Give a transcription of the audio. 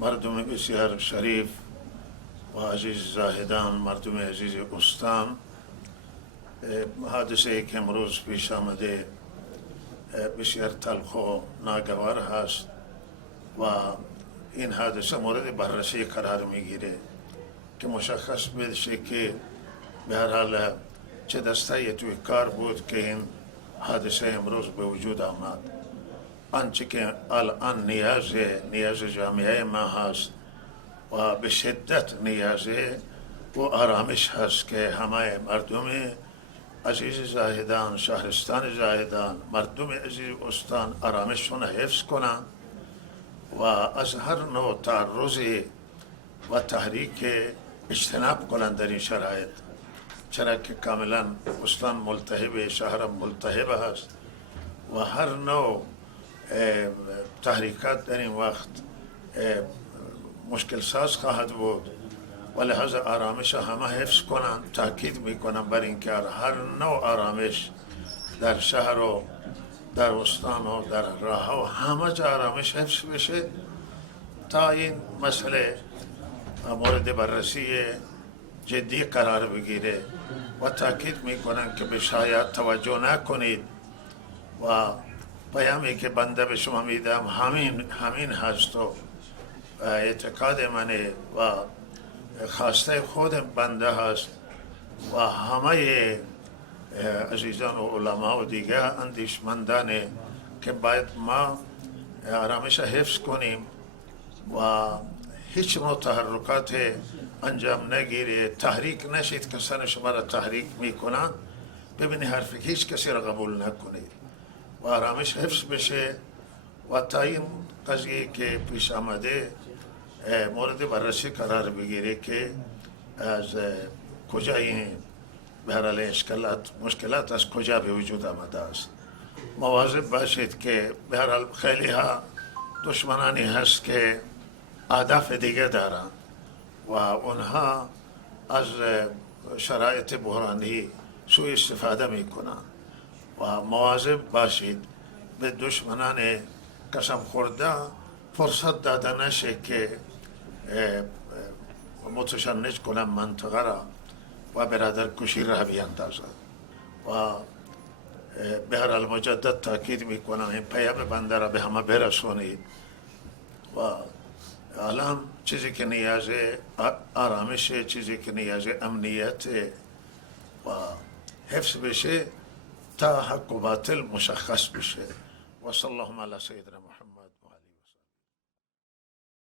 مردم بسیار شریف و عزیز زاهدان، مردم عزیز استان، حادثه که امروز پیش آمده بسیار تلخ و ناگوار هست و این حادثه مورد بررسی قرار میگیره که مشخص بشه که به هر حال چه دستایی توی کار بود که این حادثه امروز به وجود آمد. آنچه که الان نیاز جامعه ما هست و به شدت نیازه و آرامش هست که همه مردم عزیز زاهدان، شهرستان زاهدان، مردم عزیز استان آرامششون حفظ کنند و از هر نوع تعرض و تحریک اجتناب کنند در این شرایط، چرا که کاملا استان ملتهب، شهر ملتهب هست و هر نوع تحریکات در این وقت مشکل ساز خواهد بود و لحاظ آرامش همه حفظ کنند. تاکید میکنم بر اینکه هر نوع آرامش در شهر و در استان و در راه و همه جا آرامش حفظ بشه تا این مسئله مورد بررسی جدی قرار بگیره و تاکید میکنم که به شایعات توجه نکنید و پیامی که بنده به شما میدم همین هست و اعتقاد منه و خواسته خود بنده هست و همه عزیزان و علما و دیگر اندیشمندانه که باید ما آرامش حفظ کنیم و هیچ نوع تحرکات انجام نگیره، تحریک نشید. کسان شما را تحریک میکنند ببینی حرف هیچ کسی را قبول نکنید و آرامش حفظ بشه و تا این قضیه که پیش آمده مورد بررسی قرار بگیره که از کجا این به هر حال مشکلات از کجا به وجود آمده است. مواظب باشید که به هر حال خیلی ها دشمنانی هست که اهداف دیگه دارند و اونها از شرایط بحرانی سوء استفاده میکنند و مواظب باشید به دشمنان قسم خورده فرصت داده نشه که متشنج کنن منطقه را و برادر کشی را بیاندازند و به هر حال مجدد تاکید میکنم این پیام بنده را به همه برسونید و الان چیزی که نیاز آرامش، چیزی که نیاز امنیت و حفظ بشه تا حق و باطل مشخص بشه و صلی الله علی سیدنا محمد.